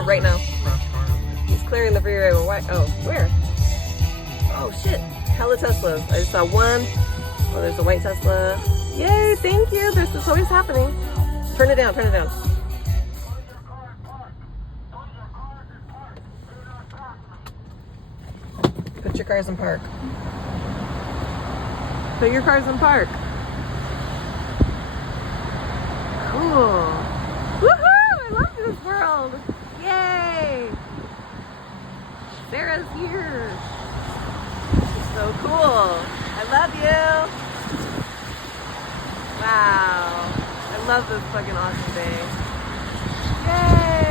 there right now. He's clearing the freeway. Why? Oh, where? Oh shit! Hella Teslas. I just saw one. Oh, there's a white Tesla. Yay! Thank you. This is always happening. Turn it down. Turn it down. Put your cars in park. Put your cars in park. Cool. Woohoo! I love this world. Yay! Sarah's here. So cool. I love you. Wow. I love this fucking awesome day. Yay!